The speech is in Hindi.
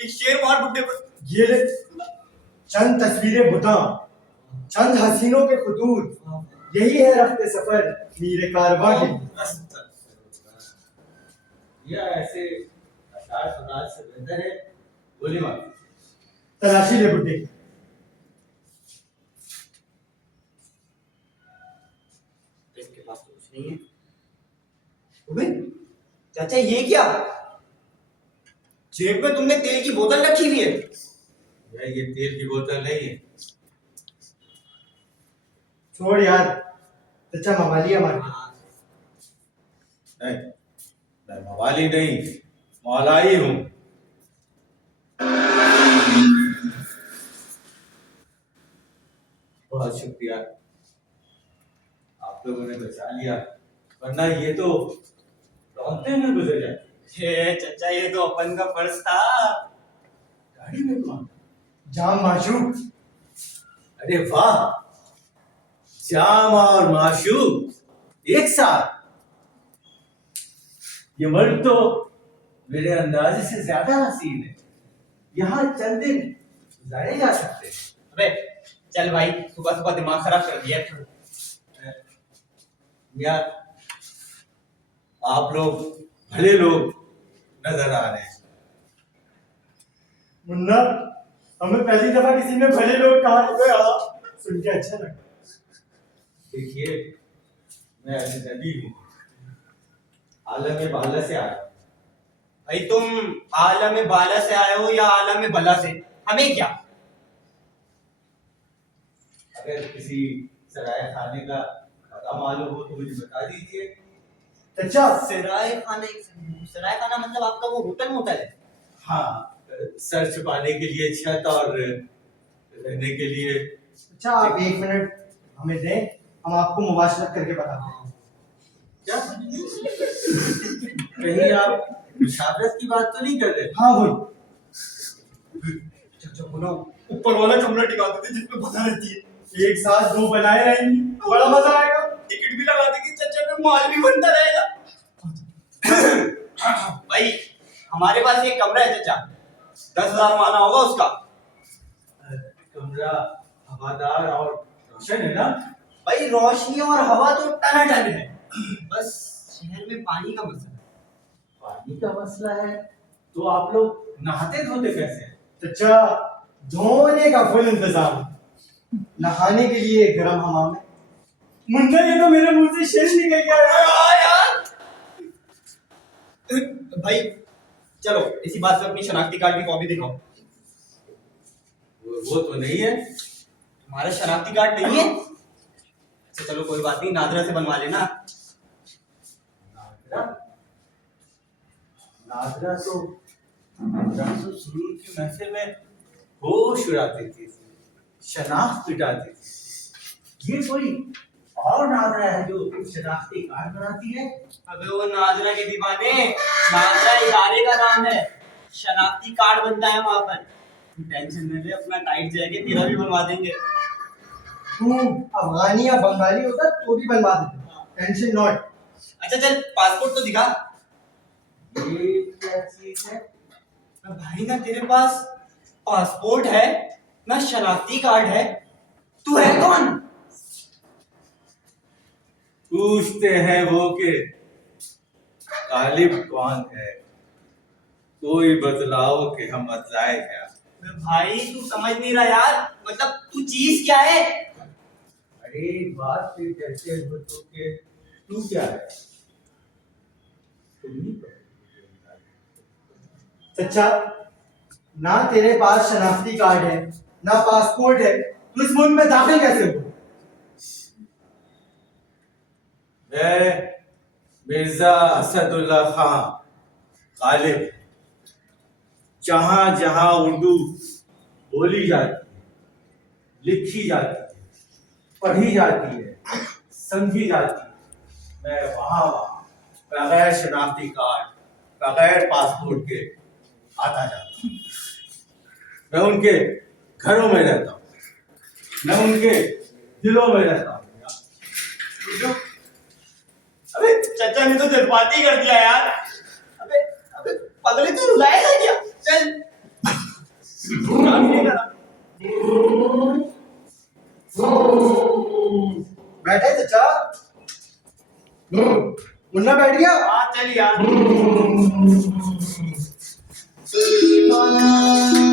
एक शेर मार बुड्ढे पर। ये ले चंद तस्वीरें बुता, चंद हसीनों के खुतूत, यही है रफ्ते सफर मीरे कारवां की। या ऐसे अशार सुनार से बेहतर है गोली मार। तलाशी ले बुड्ढे। इसके पास तो कुछ नहीं है। अबे चाचा ये क्या? जेब में तुमने तेल की बोतल रखी हुई है। ये तेल की बोतल नहीं है। छोड़ यार, चचा मवाली हमारे। नहीं, मैं मवाली नहीं, मौलाई हूँ। बहुत शुक्रिया, आप लोगों ने बचा लिया, वरना ये तो रौंदते में गुजर जाते। ये चाचा ये तो अपन का फर्ज था। गाड़ी में कौन? जाम माशूक। अरे वाह, जाम और माशूक एक साथ। ये वर्ड तो मेरे अंदाजे से ज्यादा हसीन है। यहाँ चंद दिन गुजारे जा सकते हैं। अबे चल भाई, सुबह सुबह दिमाग खराब कर दिया। यार आप लोग भले लोग नजर आ रहे हैं। मुन्ना, हमें पहली दफा किसी ने भले लोग कहा है, सुन के अच्छा लगा। देखिए, मैं अजनबी हूँ, आलम बाला से आया। भाई तुम आलम बाला से आए हो या आलम बला से, हमें क्या? अगर किसी सराय खाने का पता मालूम हो तो मुझे बता दीजिए। चचा सराय खाना मतलब आपका वो होटल मोटल है? हाँ, सर छुपाने के लिए छत और रहने के लिए। अच्छा आप 1 मिनट हमें दें, हम आपको मुबाशरत करके बताते हैं। क्या कहीं आप मुशावरत की बात तो नहीं कर रहे? हाँ वही। चाचा बोलो, ऊपर वाला कमरा टिकाते थे जिसमें बता रहती है। एक साथ 2 बनाए रहेंगी, बड़ा मजा आएगा। टिकट भी लगा देंगे चाचा, में माल भी बनता रहेगा। भाई हमारे पास एक कमरा है चाचा, 10,000 माना होगा उसका। कमरा हवादार और रोशन है ना? भाई रोशनी और हवा तो टनाटन है, बस शहर में पानी का मसला है। पानी का मसला है तो आप लोग नहाते धोते कैसे हैं? चचा धोने का फुल इंतजाम, नहाने के लिए गर्म हमाम है। मुन्ना ये तो मेरे मुंह से शेर निकल गया यार। भाई चलो इसी बात पे अपनी शनाख्ती कार्ड की कॉपी दिखाओ। वो तो नहीं है। तुम्हारा शनाख्ती कार्ड नहीं है? अच्छा चलो कोई बात नहीं, नादरा से बनवा लेना। नादरा? नादरा तो रमज़ सुरूर की महफिल में होश उड़ाती थी, शनाख्त मिटाती थी। ये कोई और नादरा है जो शनाख्ती कार्ड बनाती है? अबे वो नादरा के दीवाने, नादरा इदारे का नाम है, शनाख्ती कार्ड बनता है वहां पर। टेंशन न ले, अपना टाइट जैकेट तेरा भी बनवा देंगे। तू अफगानी या बंगाली होता तो भी बनवा देते, टेंशन नॉट। अच्छा चल पासपोर्ट तो दिखा। ये क्या चीज है? भाई ना तेरे पास पासपोर्ट है ना शनाख्ती कार्ड है, तू है कौन? पूछते हैं वो के गालिब कौन है, कोई बतलाओ कि हम बतलाए क्या? भाई तू समझ नहीं रहा यार, मतलब तू चीज क्या है? अरे बात पे कहते हो तो के तू क्या है? तुम ही तो। चचा ना तेरे पास शनाख्ती कार्ड है ना पासपोर्ट है, तू इस मुल्क में दाखिल कैसे हुआ? मैं मिर्जा असदुल्ला खान गालिब, जहां जहां उर्दू बोली जाती है, लिखी जाती है, पढ़ी जाती है, समझी जाती है, मैं वहां बगैर शनाख्ती कार्ड, बगैर पासपोर्ट के आता जाता हूं। मैं उनके घरों में रहता हूँ, मैं उनके दिलों में रहता हूँ। अबे चाचा ने तो जज्बाती कर दिया यार। अबे अबे पगले तू रुलाएगा क्या? चल बैठे चचा। मुन्ना बैठ गया। हाँ चल यार।